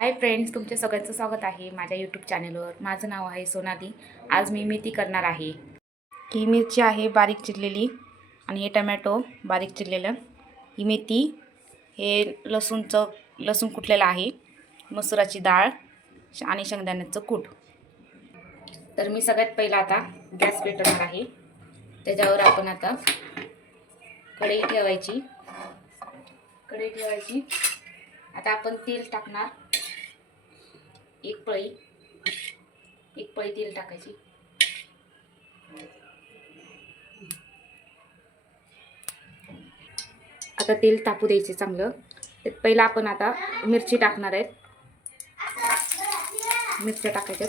Hi friends तुमच्या सगळ्यांचं स्वागत आहे माझ्या यूट्यूब चॅनलवर माझं नाव आहे सोनाली. आज मी मेथी करणार आहे. ही मिरची आहे बारीक चिरलेली आणि हे टमॅटो बारीक चिरलेलं. ही मेथी हे लसूणचं लसूण कुटलेलं आहे मसुराची डाळ आणि शेंगदाण्याचं कूट. तर मी सगळ्यात पहिला आता गॅस पेटवणार आहे. त्याच्यावर आपण आता कढई ठेवायची. कढई ठेवायची. आता आपण तेल टाकणार. एक पळी. एक पळी तेल टाकायची. आता तेल तापू द्यायचे चांगलं. त्यात पहिलं आपण आता मिरची टाकणार आहेत. मिरच्या टाकायच्या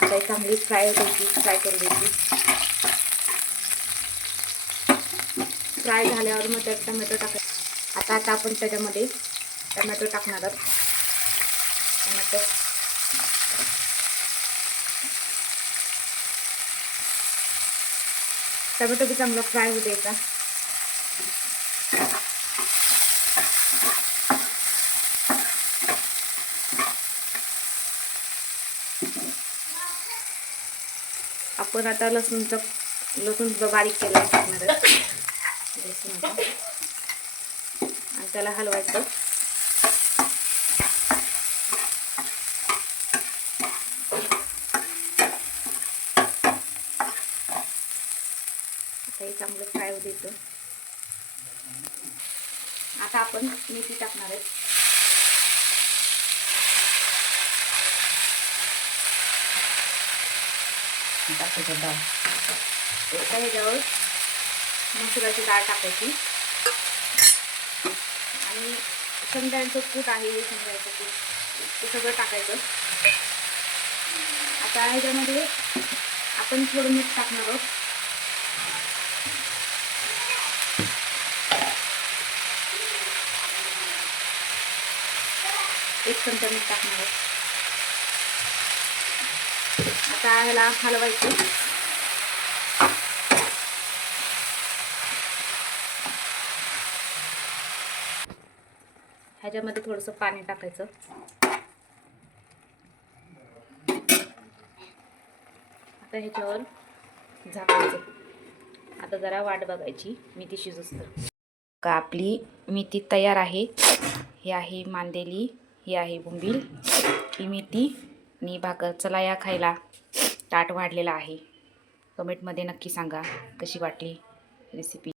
काही चांगली फ्राय द्यायची फ्राय करू द्यायची फ्राय झाल्यावर मग त्यात टमॅटो टाकायचं. आता आता आपण त्याच्यामध्ये टमॅटो टाकणार आहोत. टमॅटो. टमॅटो बी चांगला फ्राय होऊ द्यायचा. आपण आता लसूणचं लसूण बारीक केलं टाकणार आहे. लसूण आणि त्याला हलवायचं. आता हे चांगलं फ्राय देतो. आता आपण मेथी टाकणार आहे. टाकायचं डाळ. एका ह्याच्यावर मसुराची डाळ टाकायची. आणि शेंगदाण्याचं कूट आहे हे शेंगदाण्याचं कूट. ते सगळं टाकायचं. आता ह्याच्यामध्ये आपण थोडं मीठ टाकणार आहोत. एक चमचा मीठ टाकणार आहोत. आता ह्याला हलवायचं. ह्याच्यामध्ये थोडंसं पाणी टाकायचं. आता ह्याच्यावर झाकायचं आता जरा वाट बघायची मेथी शिजूस तर का आपली मेथी तयार आहे. ही आहे मांदेली ही आहे बोंबील ही मेथी आणि भाकर. चला या खायला. ताट वाढलेला आहे. कमेंटमध्ये नक्की सांगा कशी वाटली रेसिपी